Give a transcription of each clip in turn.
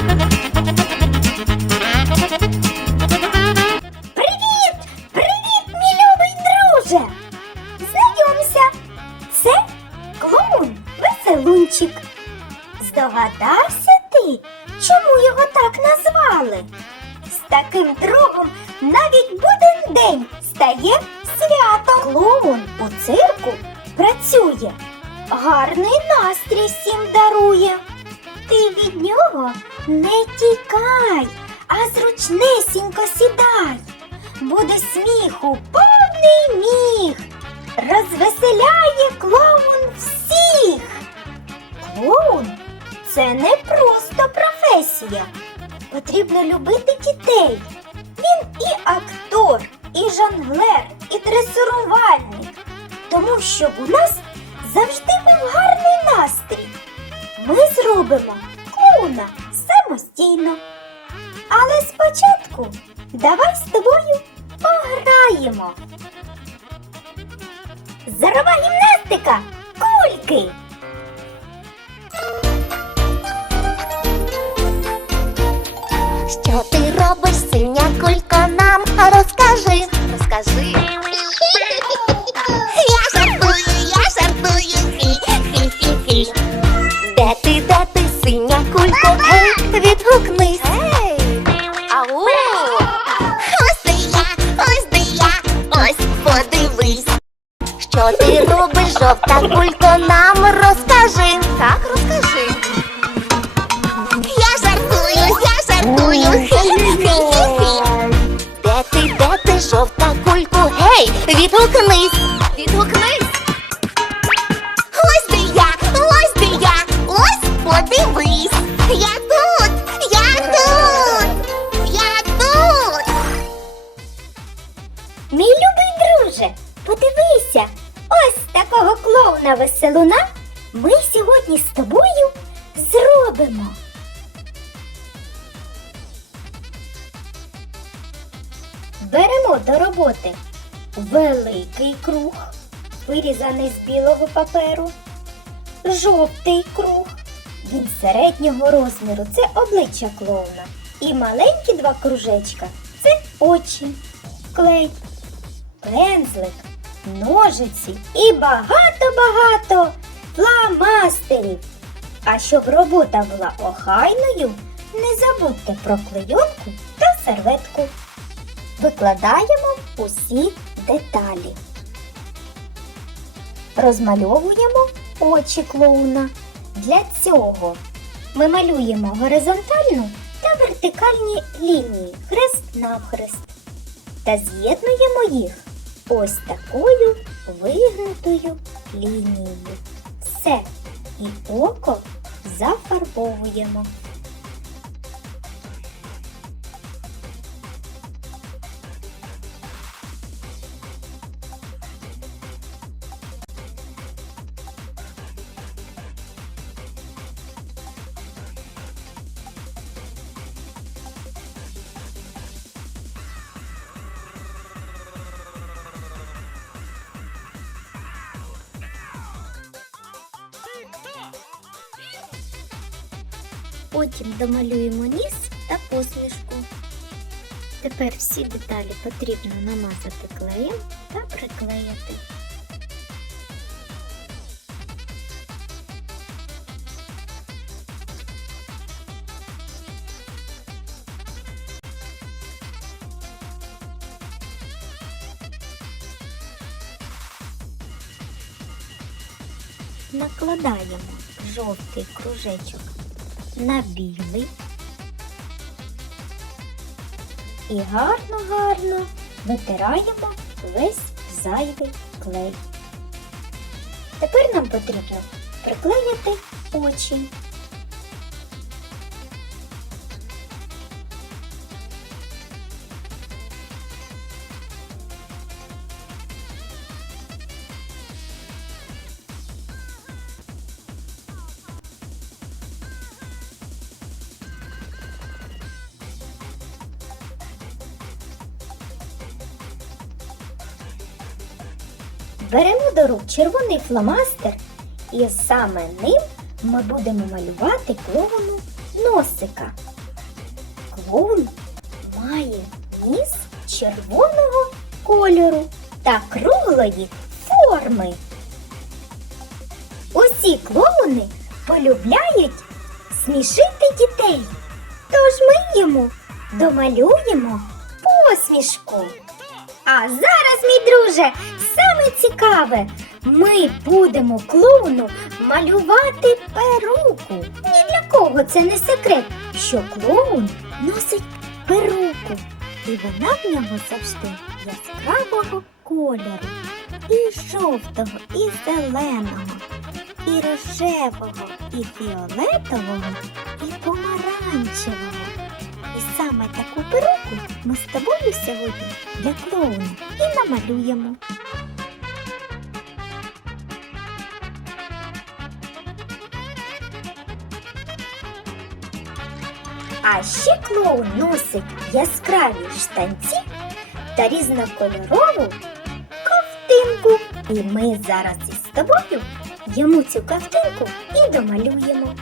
Привіт! Привіт, мій любий друже! Знайомся! Це клоун Веселунчик. Здогадався ти, чому його так назвали? З таким другом навіть буден день стає святом. Клоун у цирку працює, гарний настрій всім дарує. Від нього не тікай, а зручнесінько сідай. Буде сміху повний міг. Розвеселяє клоун всіх. Клоун це не просто професія. Потрібно любити дітей. Він і актор, і жонглер, і дресирувальник. Тому щоб у нас завжди був гарний настрій. Ми зробимо клоуна самостійно. Але спочатку давай з тобою пограємо. Здорова гімнастика! Кульки! Що ти робиш, синя кулько, нам розкажи. Розкажи. Я жартую, я жартую. Хі-хі-хі-хі. Де ти, де? Гей, відгукнись. Гей. Ау. Ось де я, ось де я, ось подивись. Що ти робиш, жовта кулько, нам розкажи. Так, розкажи. Я жартую, я жартую. Хі-хі-хі. Де ти, де ти, жовта кульку? Гей. Відгукнись. Клоуна веселуна ми сьогодні з тобою зробимо. Беремо до роботи великий круг, вирізаний з білого паперу, жовтий круг, він середнього розміру це обличчя клоуна. І маленькі два кружечка це очі, клей, пензлик, ножиці і багато-багато фломастерів. А щоб робота була охайною, не забудьте про клейонку та серветку. Викладаємо усі деталі. Розмальовуємо очі клоуна. Для цього ми малюємо горизонтальну та вертикальні лінії хрест навхрест та з'єднуємо їх ось такою вигнутою лінією. Все, і око зафарбовуємо. Потім домалюємо ніс та посмішку. Тепер всі деталі потрібно намазати клеєм та приклеїти. Накладаємо жовтий кружечок на білий і гарно-гарно витираємо весь зайвий клей. Тепер нам потрібно приклеїти очі. Беремо до рук червоний фломастер і саме ним ми будемо малювати клоуну носика. Клоун має ніс червоного кольору та круглої форми. Усі клоуни полюбляють смішити дітей. Тож ми йому домалюємо посмішку. А зараз, мій друже, саме цікаве, ми будемо клоуну малювати перуку. Ні для кого це не секрет, що клоун носить перуку, і вона в нього завжди яскравого кольору, і жовтого, і зеленого, і рожевого, і фіолетового, і помаранчевого. І саме таку перуку ми з тобою сьогодні для клоуна і намалюємо. А ще клоун носить яскраві штанці та різнокольорову ковтинку. І ми зараз із тобою йому цю ковтинку і домалюємо.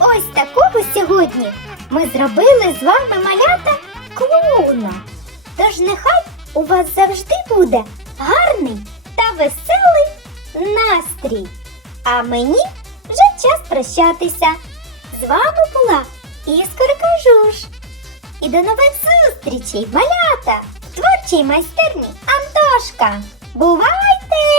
Ось такого сьогодні ми зробили з вами малята клоуна. Тож нехай у вас завжди буде гарний та веселий настрій. А мені вже час прощатися. З вами була Іскорка Жуж. І до нових зустрічей, малята! В творчій майстерні Антошка. Бувайте!